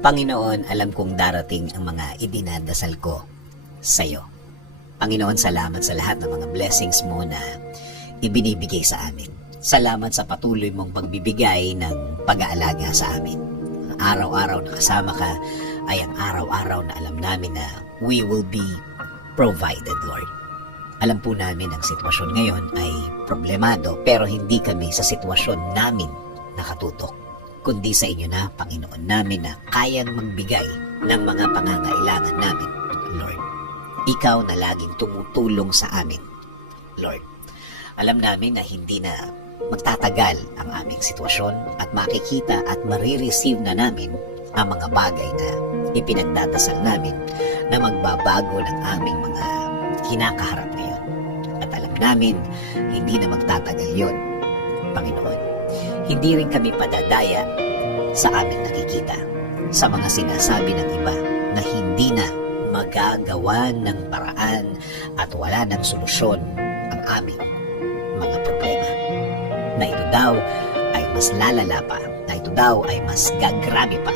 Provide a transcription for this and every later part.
Panginoon, alam kong darating ang mga idinadasal ko sa iyo. Panginoon, salamat sa lahat ng mga blessings mo na ibinibigay sa amin. Salamat sa patuloy mong pagbibigay ng pag-aalaga sa amin. Araw-araw na kasama ka ay ang araw-araw na alam namin na we will be provided, Lord. Alam po namin ang sitwasyon ngayon ay problemado pero hindi kami sa sitwasyon namin nakatutok kundi sa inyo na, Panginoon namin na kayang magbigay ng mga pangangailangan namin, Lord. Ikaw na laging tumutulong sa amin, Lord. Alam namin na hindi na magtatagal ang aming sitwasyon at makikita at marireceive na namin ang mga bagay na ipinagdadasal namin na magbabago ng aming mga kinakaharap ngayon. At alam namin, hindi na magtatagal yon, Panginoon hindi rin kami padadaya sa aming nakikita sa mga sinasabi ng iba na hindi na magagawa ng paraan at wala ng solusyon ang aming mga problema. Na ito daw ay mas lalala pa, na ito daw ay mas gagrabe pa,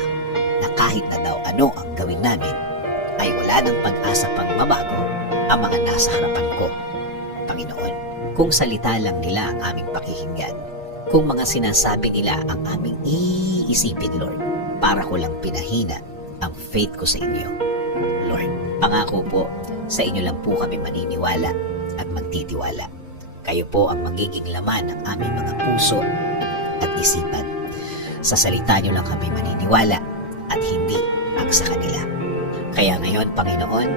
na kahit na daw ano ang gawin namin, ay wala ng pag-asa pang mabago ang mga nasa harapan ko. Panginoon, kung salita lang nila ang aming pakikinggan, kung mga sinasabi nila ang aming iisipin, Lord, para ko lang pinahina ang faith ko sa inyo. Lord, pangako po, sa inyo lang po kami maniniwala at magtitiwala. Kayo po ang magiging laman ng aming mga puso at isipan. Sa salita nyo lang kami maniniwala at hindi ang sa kanila. Kaya ngayon, Panginoon,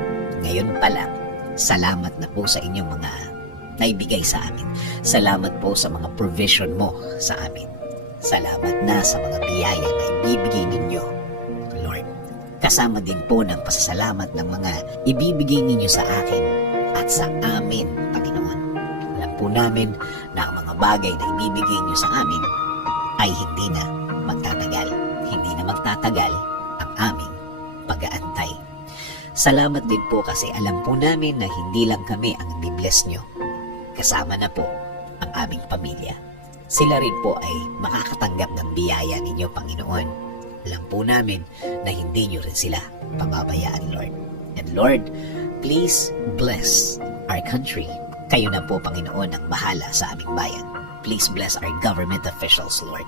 ngayon pa lang, salamat na po sa inyong mga naibigay sa amin. Salamat po sa mga provision mo sa amin. Salamat na sa mga biyaya na ibibigay ninyo, Lord. Kasama din po ng pasasalamat ng mga ibibigay ninyo sa akin at sa amin, Panginoon. Alam po namin na ang mga bagay na ibibigay niyo sa amin ay hindi na magtatagal. Hindi na magtatagal ang aming pag-aantay. Salamat din po kasi alam po namin na hindi lang kami ang bibless nyo kasama na po ang aming pamilya. Sila rin po ay makakatanggap ng biyaya ninyo, Panginoon. Alam po namin na hindi nyo rin sila pababayaan, Lord. And Lord, please bless our country. Kayo na po, Panginoon, ang bahala sa aming bayan. Please bless our government officials, Lord.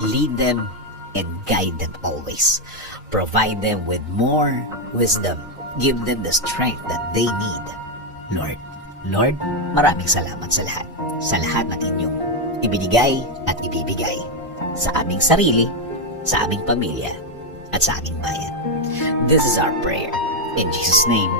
Lead them and guide them always. Provide them with more wisdom. Give them the strength that they need. Lord, Lord, maraming salamat sa lahat. Sa lahat ng inyong ibinigay at ibibigay sa aming sarili, sa aming pamilya, at sa aming bayan. This is our prayer. In Jesus' name,